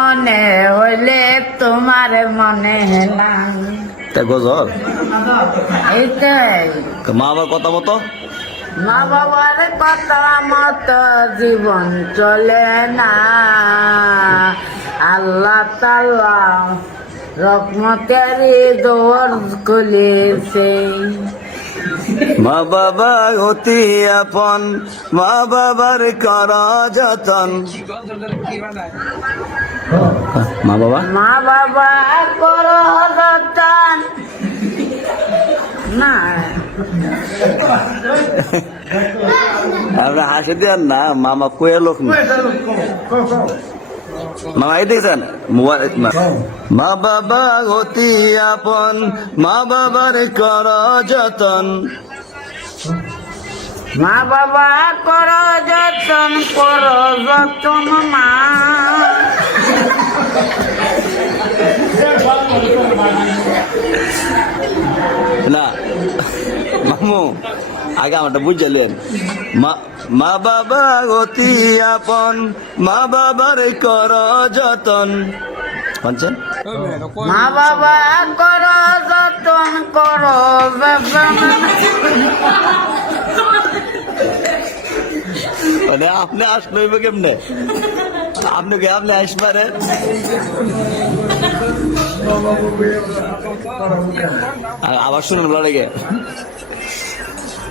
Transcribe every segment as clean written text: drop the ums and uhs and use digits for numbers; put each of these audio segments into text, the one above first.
মনে হইলে তোমার মনে নাই তা গজল এইটাই মা বাবার কথা মতো মা বাবার কথা মতো জীবন চলে না আল্লাহ তাআলা রহমতের দোর খুলেছে মা বাবা অতি আপন মা বাবার কর যতন মা বাবা করো যতন না আমরা হাসি দেন না মামা কয়ে লোক না মামা এই দেখছেন মোবাইল মা বাবা অতি আপন মা বাবার কর যতন মা বাবা করো যতন মা না মামু আগে আমারটা বুঝলেন মা বাবা অতি আপন মা বাবার কর যতন শুনছেন মা বাবা করো যতন আপনি আসলে কেমনে আপনি আসবারে আবার শুনুন লড়াইগে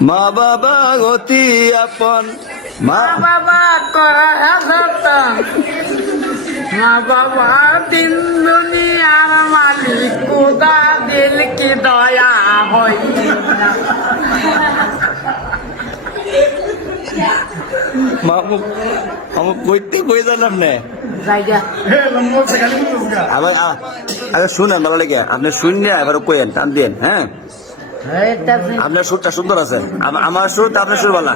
মা বাবা অতি আপন মা বাবা করো যতন মা বাবা দিন দুনিয়ার মালিক খোদা দিল কি দয়া হয় মামু আমার কইতে কই জানাম না জায়গা আবার আগে শুনেন ভালো লেগে আপনি শুনে এবার কইেন টান দেন হ্যাঁ আপনার সুরটা সুন্দর আছে আমার সুর আপনার সুর বলা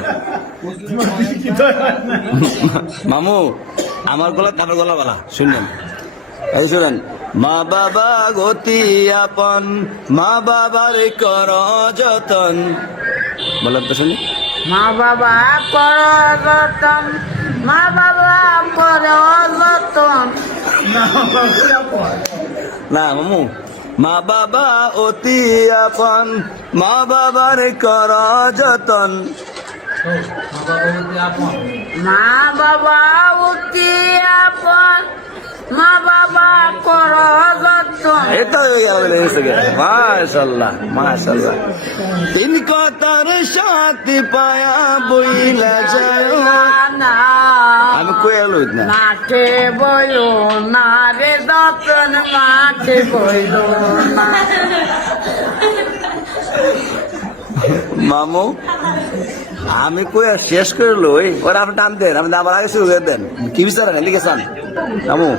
মামু আমার গলা আপনার গলা বলা শুনলেন এই শুনেন মা বাবা গতি আপন মা বাবার কর যতন বলেন তো শুনি মা বাবা করো যতন মা বাবা করো যতন না মামু মা বাবা অতি আপন মা বাবার কর যতন মা বাবা অতি আপন মা বাবা করো যতন এটা মাশাল্লাহ মাশাল্লাহ তিন কথার সাথে পায়া বইলা যায় না আমি কইলো না মাকে বইলো না রে যতন মাকে বইলো না মামু আমি কই শেষ করে লই ওরা আপনি টান দেন আপনি আবার আগে শুরু করে দেন কি বিচারেন লিখেছেন মামু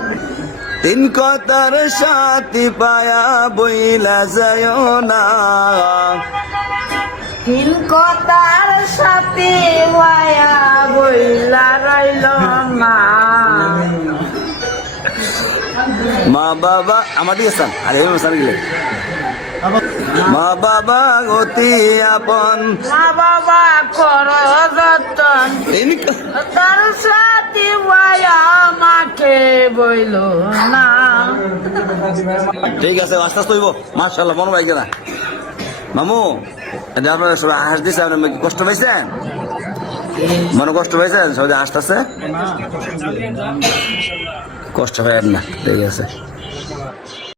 তিন কথার সাথে পায়া বইলা যায় না তিন কথার সাথে ওয়া বইলা রইল না মা বাবা আমার দিকে স্থান আরে ওই স্থান গেলে মা বাবা অতি আপন মা বাবা করো যতন তার সাথে ওয়া মাকে বইল না ঠিক আছে আস্তে আস্তে হইব মাশাআল্লাহ মনে পাইছে না মামু আপনার সবাই হাস দিছে আপনি কষ্ট পাইছেন মনে কষ্ট পাইছেন সবাই হাসতেছে কষ্ট পাই না ঠিক আছে